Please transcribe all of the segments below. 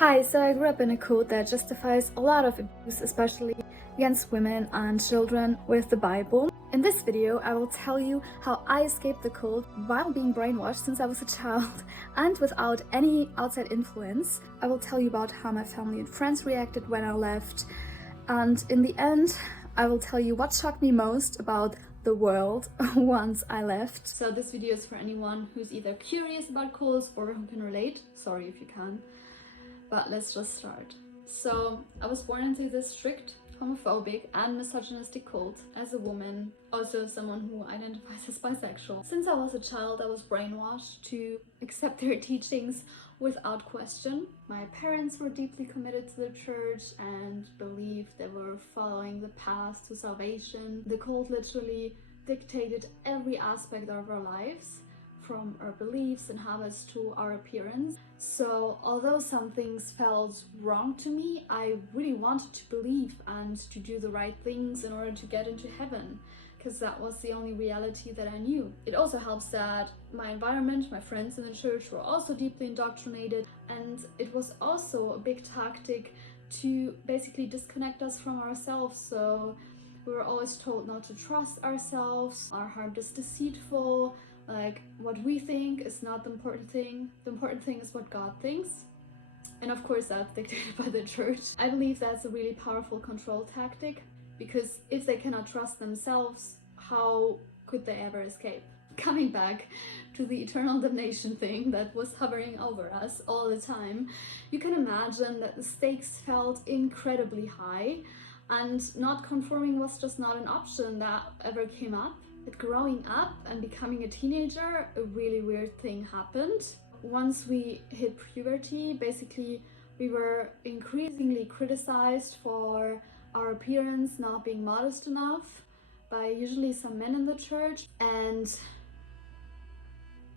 Hi, so I grew up in a cult that justifies a lot of abuse, especially against women and children, with the Bible. In this video, I will tell you how I escaped the cult while being brainwashed since I was a child and without any outside influence. I will tell you about how my family and friends reacted when I left, and in the end, I will tell you what shocked me most about the world once I left. So this video is for anyone who's either curious about cults or who can relate. Sorry if you can. But let's just start. So I was born into this strict, homophobic and misogynistic cult as a woman, also someone who identifies as bisexual. Since I was a child, I was brainwashed to accept their teachings without question. My parents were deeply committed to the church and believed they were following the path to salvation. The cult literally dictated every aspect of our lives, from our beliefs and habits to our appearance. So although some things felt wrong to me, I really wanted to believe and to do the right things in order to get into heaven, because that was the only reality that I knew. It also helps that my environment, my friends in the church were also deeply indoctrinated, and it was also a big tactic to basically disconnect us from ourselves. So we were always told not to trust ourselves, our heart is deceitful, like what we think is not the important thing is what God thinks. And of course that's dictated by the church. I believe that's a really powerful control tactic, because if they cannot trust themselves, how could they ever escape? Coming back to the eternal damnation thing that was hovering over us all the time, you can imagine that the stakes felt incredibly high, and not conforming was just not an option that ever came up. But growing up and becoming a teenager, a really weird thing happened. Once we hit puberty, basically we were increasingly criticized for our appearance not being modest enough by usually some men in the church, and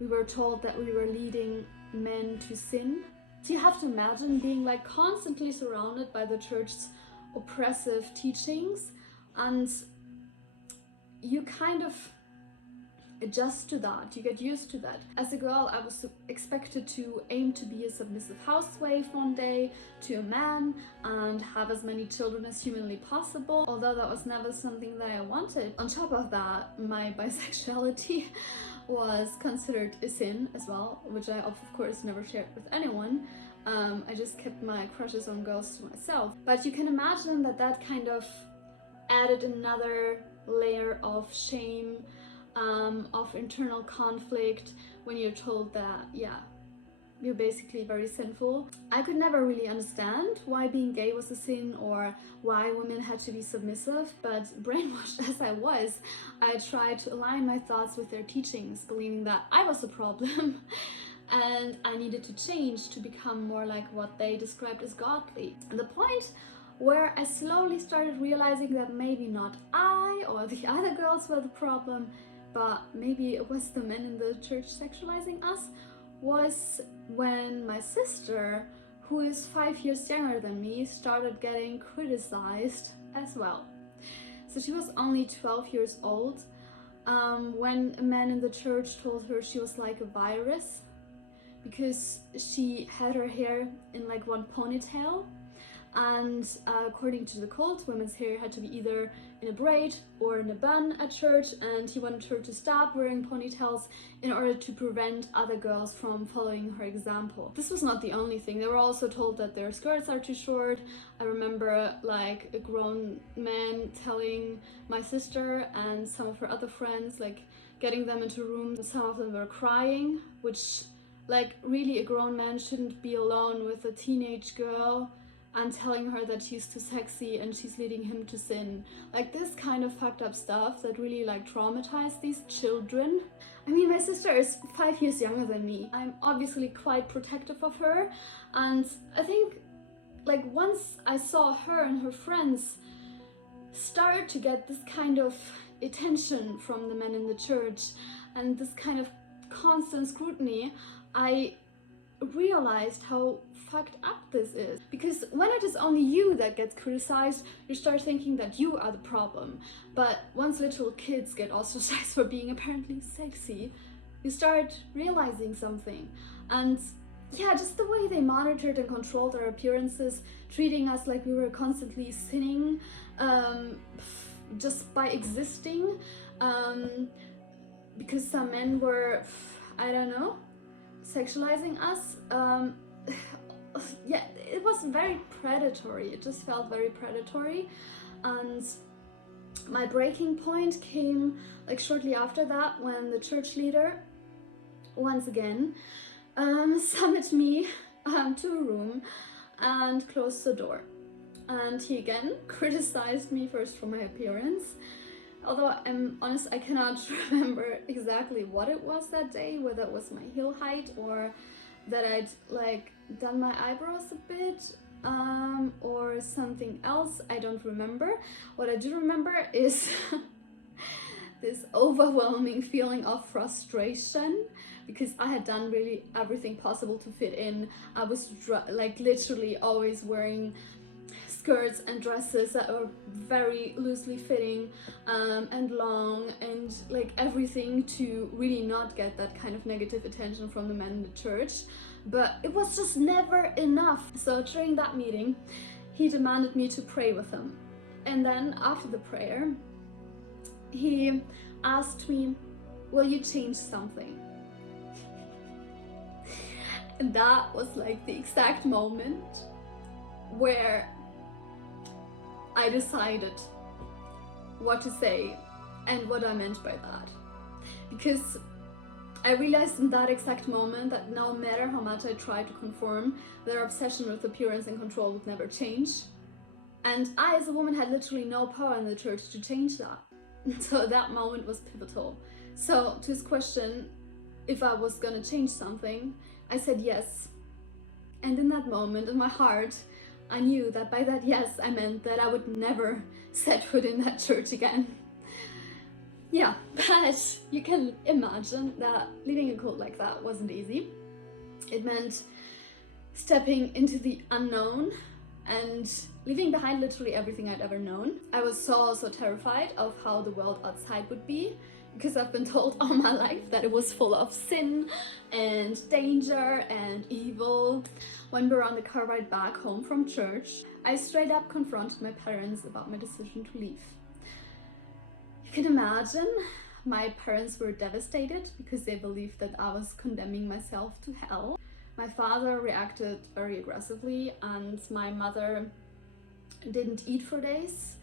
we were told that we were leading men to sin. So you have to imagine being like constantly surrounded by the church's oppressive teachings, and you kind of adjust to that, you get used to that. As a girl, I was expected to aim to be a submissive housewife one day to a man and have as many children as humanly possible, although that was never something that I wanted. On top of that, my bisexuality was considered a sin as well, which I of course never shared with anyone. I just kept my crushes on girls to myself. But you can imagine that that kind of added another layer of shame, of internal conflict, when you're told that, yeah, you're basically very sinful. I could never really understand why being gay was a sin or why women had to be submissive, but brainwashed as I was, I tried to align my thoughts with their teachings, believing that I was the problem and I needed to change to become more like what they described as godly. And the point where I slowly started realizing that maybe not I or the other girls were the problem, but maybe it was the men in the church sexualizing us, was when my sister, who is 5 years younger than me, started getting criticized as well. So she was only 12 years old when a man in the church told her she was like a virus because she had her hair in like one ponytail. And according to the cult, women's hair had to be either in a braid or in a bun at church, and he wanted her to stop wearing ponytails in order to prevent other girls from following her example. This was not the only thing. They were also told that their skirts are too short. I remember like a grown man telling my sister and some of her other friends, like getting them into rooms. Some of them were crying, which like really a grown man shouldn't be alone with a teenage girl and telling her that she's too sexy and she's leading him to sin. Like this kind of fucked up stuff that really like traumatized these children. I mean, my sister is 5 years younger than me. I'm obviously quite protective of her, and I think like once I saw her and her friends start to get this kind of attention from the men in the church and this kind of constant scrutiny, I realized how fucked up this is. Because when it is only you that gets criticized, you start thinking that you are the problem. But once little kids get ostracized for being apparently sexy, you start realizing something. And yeah, just the way they monitored and controlled our appearances, treating us like we were constantly sinning just by existing, because some men were, I don't know, sexualizing us. Yeah, it was very predatory. It just felt very predatory. And my breaking point came like shortly after that, when the church leader once again summoned me to a room and closed the door. And he again criticized me first for my appearance. Although I'm honest, I cannot remember exactly what it was that day, whether it was my heel height or that I'd like done my eyebrows a bit, or something else. I don't remember. What I do remember is this overwhelming feeling of frustration, because I had done really everything possible to fit in. I was like literally always wearing skirts and dresses that were very loosely fitting and long, and like everything to really not get that kind of negative attention from the men in the church. But it was just never enough. So during that meeting, he demanded me to pray with him. And then after the prayer, he asked me, will you change something? And that was like the exact moment where I decided what to say and what I meant by that. Because I realized in that exact moment that no matter how much I tried to conform, their obsession with appearance and control would never change. And I, as a woman, had literally no power in the church to change that. So that moment was pivotal. So to his question, if I was gonna change something, I said yes. And in that moment, in my heart, I knew that by that yes, I meant that I would never set foot in that church again. Yeah, but you can imagine that leaving a cult like that wasn't easy. It meant stepping into the unknown and leaving behind literally everything I'd ever known. I was so terrified of how the world outside would be, because I've been told all my life that it was full of sin and danger and evil. When we were on the car ride back home from church, I straight up confronted my parents about my decision to leave. You can imagine, my parents were devastated because they believed that I was condemning myself to hell. My father reacted very aggressively, and my mother didn't eat for days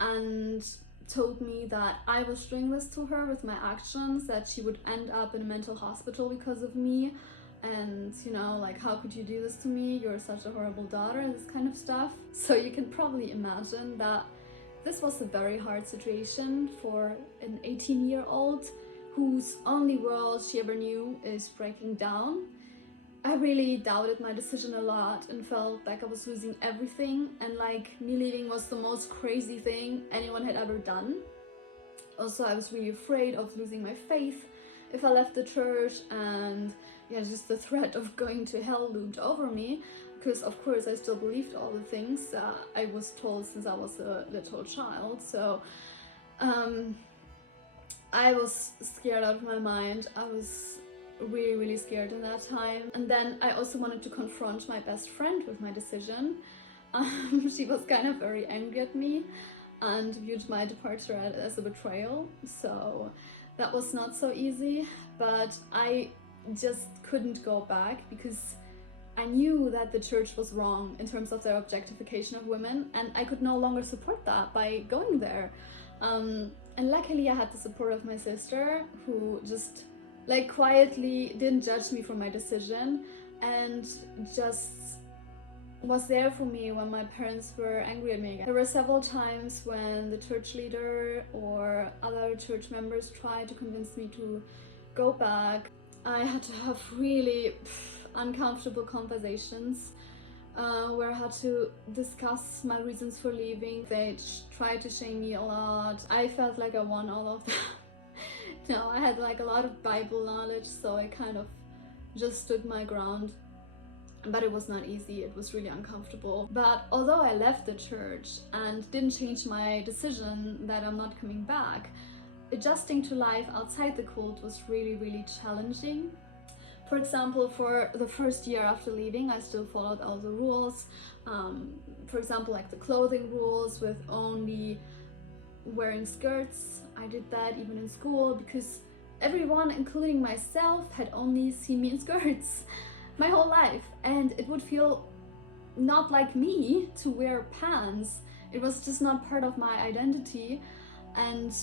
and told me that I was doing this to her with my actions, that she would end up in a mental hospital because of me, and you know, like, how could you do this to me? You're such a horrible daughter, this kind of stuff. So you can probably imagine that this was a very hard situation for an 18-year-old whose only world she ever knew is breaking down. I really doubted my decision a lot and felt like I was losing everything, and like me leaving was the most crazy thing anyone had ever done. Also, I was really afraid of losing my faith if I left the church, and yeah, just the threat of going to hell loomed over me, because of course I still believed all the things I was told since I was a little child. So I was scared out of my mind. I was really scared in that time. And then I also wanted to confront my best friend with my decision. She was kind of very angry at me and viewed my departure as a betrayal, so that was not so easy. But I just couldn't go back, because I knew that the church was wrong in terms of their objectification of women, and I could no longer support that by going there. And luckily I had the support of my sister, who just like quietly didn't judge me for my decision and just was there for me when my parents were angry at me. There were several times when the church leader or other church members tried to convince me to go back. I had to have really uncomfortable conversations where I had to discuss my reasons for leaving. They tried to shame me a lot. I felt like I won all of that. No, I had like a lot of Bible knowledge, so I kind of just stood my ground. But it was not easy, it was really uncomfortable. But although I left the church and didn't change my decision that I'm not coming back, adjusting to life outside the cult was really challenging. For example, for the first year after leaving, I still followed all the rules. For example, like the clothing rules with only wearing skirts. I did that even in school because everyone, including myself, had only seen me in skirts my whole life, and it would feel not like me to wear pants. It was just not part of my identity, and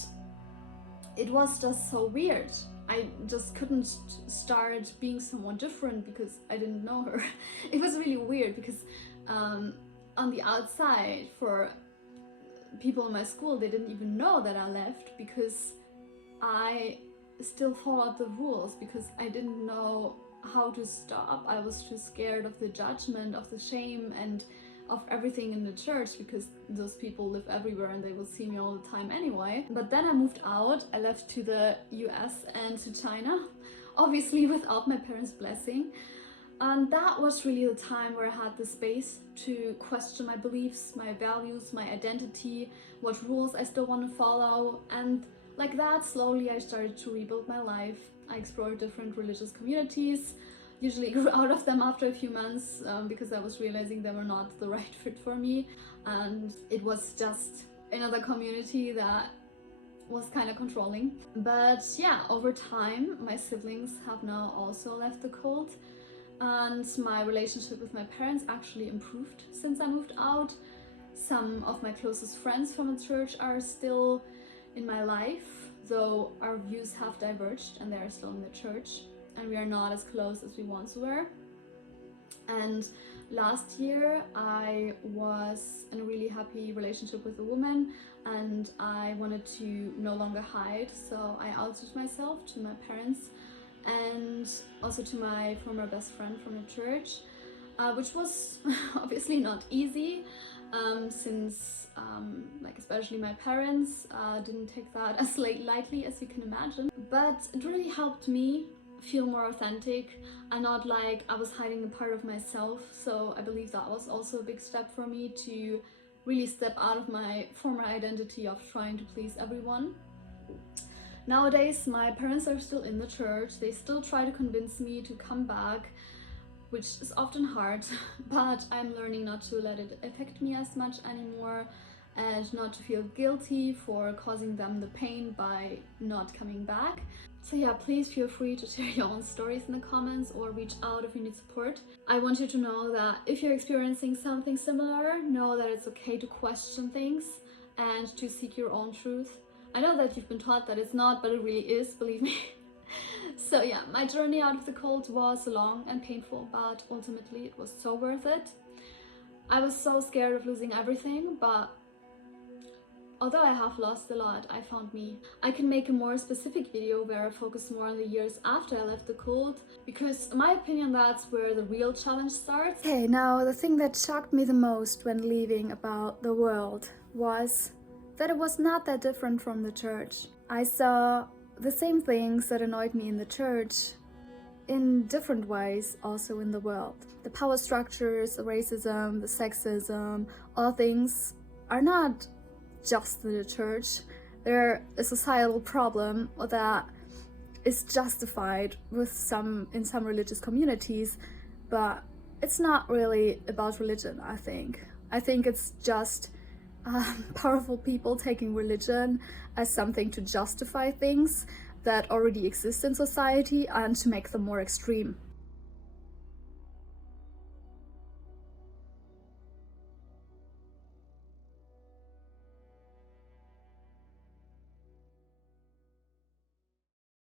it was just so weird. I just couldn't start being someone different because I didn't know her. It was really weird because on the outside, for people in my school, they didn't even know that I left because I still followed the rules, because I didn't know how to stop. I was too scared of the judgment, of the shame, and of everything in the church, because those people live everywhere and they will see me all the time anyway. But then I moved out. I left to the US and to China, obviously without my parents' blessing. And that was really the time where I had the space to question my beliefs, my values, my identity, what rules I still want to follow. And like that, slowly I started to rebuild my life. I explored different religious communities, usually grew out of them after a few months because I was realizing they were not the right fit for me, and it was just another community that was kind of controlling. But yeah, over time my siblings have now also left the cult, and my relationship with my parents actually improved since I moved out. Some of my closest friends from the church are still in my life, though our views have diverged and they are still in the church, and we are not as close as we once were. And last year I was in a really happy relationship with a woman, and I wanted to no longer hide, so I outed myself to my parents and also to my former best friend from the church, which was obviously not easy, since like especially my parents didn't take that as lightly as you can imagine. But it really helped me feel more authentic and not like I was hiding a part of myself. So I believe that was also a big step for me to really step out of my former identity of trying to please everyone. Nowadays my parents are still in the church. They still try to convince me to come back, which is often hard, but I'm learning not to let it affect me as much anymore, and not to feel guilty for causing them the pain by not coming back. So yeah, please feel free to share your own stories in the comments or reach out if you need support. I want you to know that if you're experiencing something similar, know that it's okay to question things and to seek your own truth. I know that you've been taught that it's not, but it really is, believe me. So yeah, my journey out of the cult was long and painful, but ultimately it was so worth it. I was so scared of losing everything, but although I have lost a lot, I found me. I can make a more specific video where I focus more on the years after I left the cult, because in my opinion that's where the real challenge starts. Okay, now the thing that shocked me the most when leaving about the world was that it was not that different from the church. I saw the same things that annoyed me in the church in different ways also in the world. The power structures, the racism, the sexism, all things are not just in the church. They're a societal problem that is justified with in some religious communities, but it's not really about religion, I think. I think it's just powerful people taking religion as something to justify things that already exist in society and to make them more extreme.